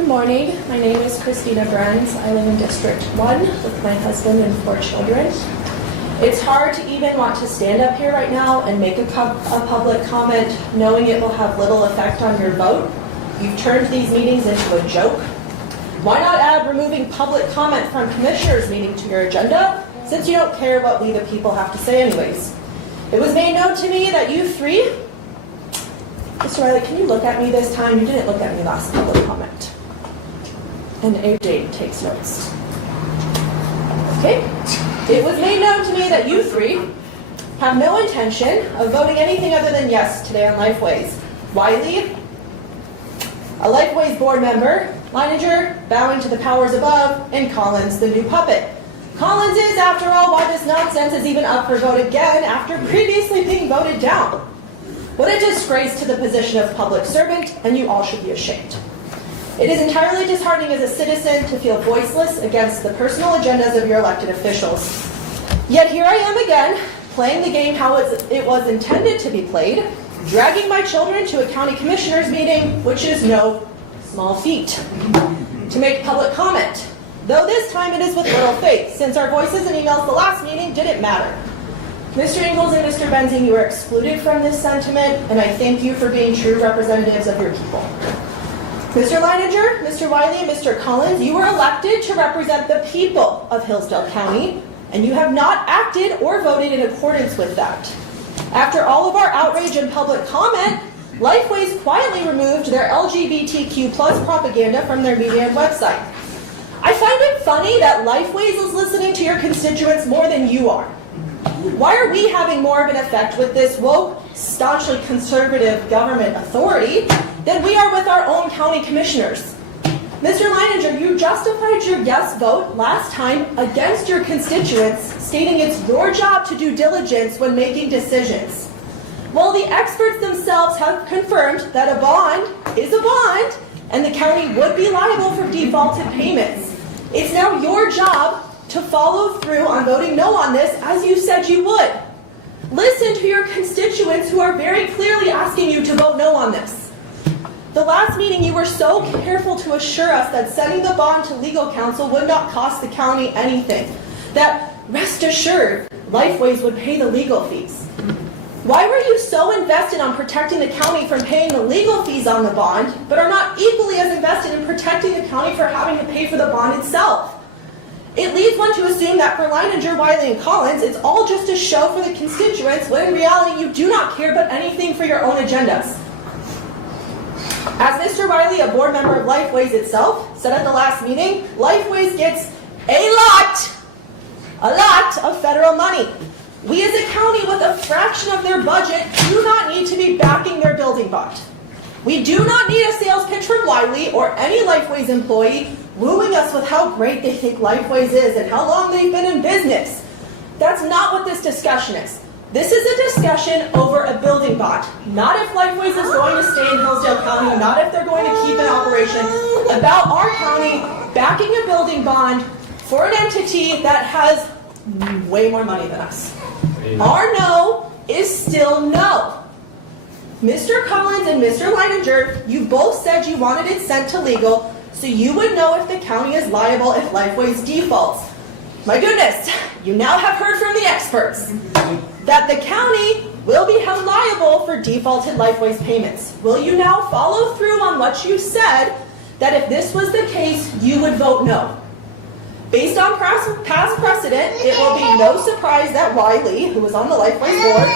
Good morning. My name is Mrs Bruns. I live in District 1 with my husband and 4 children. It's hard to even want to stand up here right now and make a public comment knowing it will have little effect on your vote. You've turned these meetings into a joke. Why not add removing public comment from commissioners' meeting to your agenda, since you don't care what we the people have to say anyways? It was made known to me that you three, Mr. Riley, can you look at me this time? You didn't look at me last public comment. And AJ takes notes. Okay. It was made known to me that you three have no intention of voting anything other than yes today on Lifeways. Wiley, a Lifeways board member, Leininger, bowing to the powers above, and Collins, the new puppet. Collins is, after all, why this nonsense is even up for vote again after previously being voted down. What a disgrace to the position of public servant, and you all should be ashamed. It is entirely disheartening as a citizen to feel voiceless against the personal agendas of your elected officials. Yet here I am again, playing the game how it was intended to be played, dragging my children to a county commissioners meeting, which is no small feat, to make public comment. Though this time it is with little faith, since our voices and emails the last meeting didn't matter. Mr. Ingalls and Mr. Benzing, you are excluded from this sentiment, and I thank you for being true representatives of your people. Mr. Leininger, Mr. Wiley, and Mr. Collins, you were elected to represent the people of Hillsdale County, and you have not acted or voted in accordance with that. After all of our outrage and public comment, Lifeways quietly removed their LGBTQ+ propaganda from their media and website. I find it funny that Lifeways is listening to your constituents more than you are. Why are we having more of an effect with this woke, staunchly conservative government authority than we are with our own county commissioners? Mr. Leininger, you justified your yes vote last time against your constituents, stating it's your job to do diligence when making decisions. Well, the experts themselves have confirmed that a bond is a bond, and the county would be liable for defaulted payments. It's now your job to follow through on voting no on this, as you said you would. Listen to your constituents who are very clearly asking you to vote no on this. The last meeting, you were so careful to assure us that sending the bond to legal counsel would not cost the county anything, that rest assured, Lifeways would pay the legal fees. Why were you so invested on protecting the county from paying the legal fees on the bond, but are not equally as invested in protecting the county for having to pay for the bond itself? It leads one to assume that for Leininger, Wiley, and Collins, it's all just a show for the constituents, when in reality you do not care about anything for your own agendas. As Mr. Wiley, a board member of Lifeways itself, said at the last meeting, Lifeways gets a lot of federal money. We as a county with a fraction of their budget do not need to be backing their building bond. We do not need a sales pitch from Wiley or any Lifeways employee wooing us with how great they think Lifeways is and how long they've been in business. That's not what this discussion is. This is a discussion over a building bond, not if Lifeways is going to stay in Hillsdale County, not if they're going to keep an operation, about our county backing a building bond for an entity that has way more money than us. Our no is still no. Mr. Collins and Mr. Leininger, you both said you wanted it sent to legal so you would know if the county is liable if Lifeways defaults. My goodness, you now have heard from the experts that the county will be held liable for defaulted Lifeways payments. Will you now follow through on what you said, that if this was the case, you would vote no? Based on past precedent, it will be no surprise that Wiley, who was on the Lifeways board,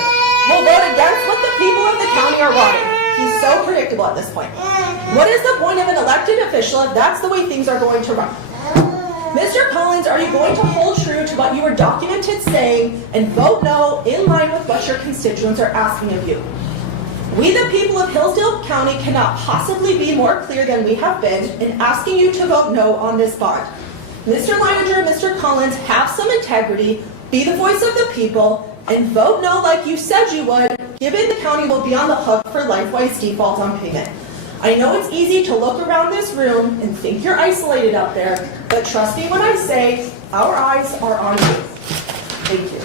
will vote against what the people of the county are wanting. He's so predictable at this point. What is the point of an elected official if that's the way things are going to run? Mr. Collins, are you going to hold true to what you were documented saying and vote no in line with what your constituents are asking of you? We, the people of Hillsdale County, cannot possibly be more clear than we have been in asking you to vote no on this bond. Mr. Leininger and Mr. Collins, have some integrity, be the voice of the people, and vote no like you said you would, given the county will be on the hook for Lifeways default on payment. I know it's easy to look around this room and think you're isolated out there, but trust me when I say our eyes are on you. Thank you.